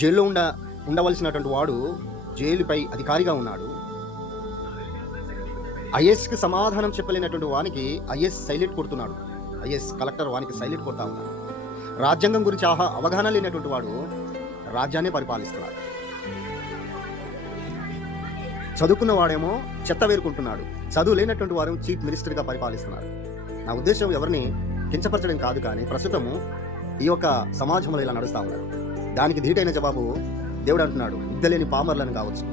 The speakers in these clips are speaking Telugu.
జైల్లో ఉండవలసినటువంటి వాడు జైలుపై అధికారిగా ఉన్నాడు. ఐఏఎస్కి సమాధానం చెప్పలేనటువంటి వానికి ఐఏఎస్ సైలెంట్ కొడుతున్నాడు. ఐఏఎస్ కలెక్టర్ వానికి సైలెంట్ కొడతా ఉన్నాడు. రాజ్యాంగం గురించి అవగాహన లేనటువంటి వాడు రాజ్యాన్ని పరిపాలిస్తున్నాడు. చదువుకున్న వాడేమో చెత్త వేరుకుంటున్నాడు. చదువు లేనటువంటి వారు చీఫ్ మినిస్టర్గా పరిపాలిస్తున్నారు. నా ఉద్దేశం ఎవరిని కించపరచడం కాదు, కానీ ప్రస్తుతము ఈ యొక్క సమాజంలో ఇలా నడుస్తూ ఉన్నారు. దానికి ధీటైన జవాబు దేవుడు అంటున్నాడు, విద్యలేని పామర్లను కావచ్చు,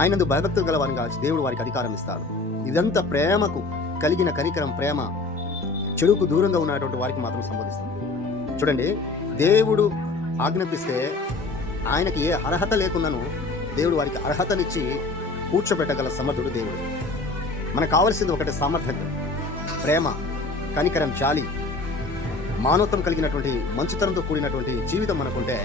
ఆయనందు భయభక్తులు గల వారిని కావచ్చు, దేవుడు వారికి అధికారం ఇస్తాడు. ఇదంతా ప్రేమకు కలిగిన కనికరం, ప్రేమ చెడుకు దూరంగా ఉన్నటువంటి వారికి మాత్రం సంబోధిస్తుంది. చూడండి, దేవుడు ఆజ్ఞాపిస్తే ఆయనకి ఏ అర్హత లేకుండాను దేవుడు వారికి అర్హతనిచ్చి కూర్చోబెట్టగల సమర్థుడు దేవుడు. మనకు కావాల్సింది ఒకటి, సామర్థ్యం, ప్రేమ, కనికరం, జాలి, మానవత్వం కలిగినటువంటి మంచుతనంతో కూడినటువంటి జీవితం మనకుంటే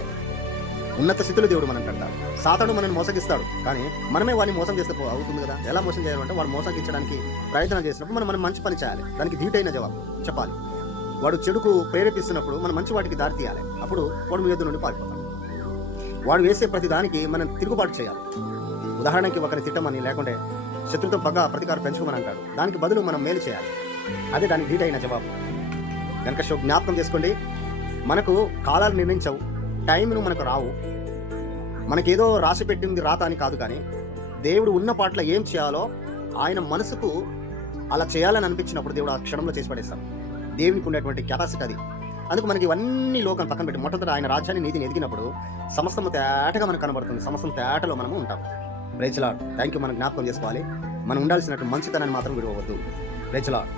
ఉన్నత స్థితిలో దేవుడు మనం పెడతాడు. సాతాను మనల్ని మోసగిస్తాడు, కానీ మనమే వాడిని మోసం చేస్తే అవుతుంది కదా. ఎలా మోసం చేయాలంటే వాడు మోసగించడానికి ప్రయత్నం చేసినప్పుడు మనం మంచి పని చేయాలి, దానికి ధీటైన జవాబు చెప్పాలి. వాడు చెడుకు ప్రేరేపిస్తున్నప్పుడు మనం మంచి వాటికి దారి తీయాలి. అప్పుడు వాడు మీ యొద్ద నుండి పారిపోతాడు. వాడు వేసే ప్రతి దానికి మనం తిరుగుబాటు చేయాలి. ఉదాహరణకి ఒకరిని తిట్టమని, లేకుంటే శత్రుతో ప్రతీకారం పెంచుకోమని అంటాడు. దానికి బదులు మనం మేలు చేయాలి. అదే దానికి ధీటైన జవాబు. కనుక జ్ఞాపకం చేసుకోండి, మనకు కాలాలు నిర్ణయించవు, టైంను మనకు రావు, మనకేదో రాసి పెట్టింది రాత అని కాదు, కానీ దేవుడు ఉన్న పాటలో ఏం చేయాలో ఆయన మనసుకు అలా చేయాలని అనిపించినప్పుడు దేవుడు ఆ క్షణంలో చేసి పడేస్తాం. దేవునికి ఉన్నటువంటి కెపాసిటీ అది. అందుకు మనకి ఇవన్నీ లోకం పక్కన పెట్టి మొట్టమొదటి ఆయన రాజ్యాన్ని, నీతిని ఎదిగినప్పుడు సమస్తం తేటగా మనకు కనబడుతుంది. సమస్తం తేటలో మనము ఉంటాం. Praise lord. Thank you. మనం జ్ఞాపకం చేసుకోవాలి, మనం ఉండాల్సినటువంటి మంచితనాన్ని మాత్రం విడవద్దు. Praise lord.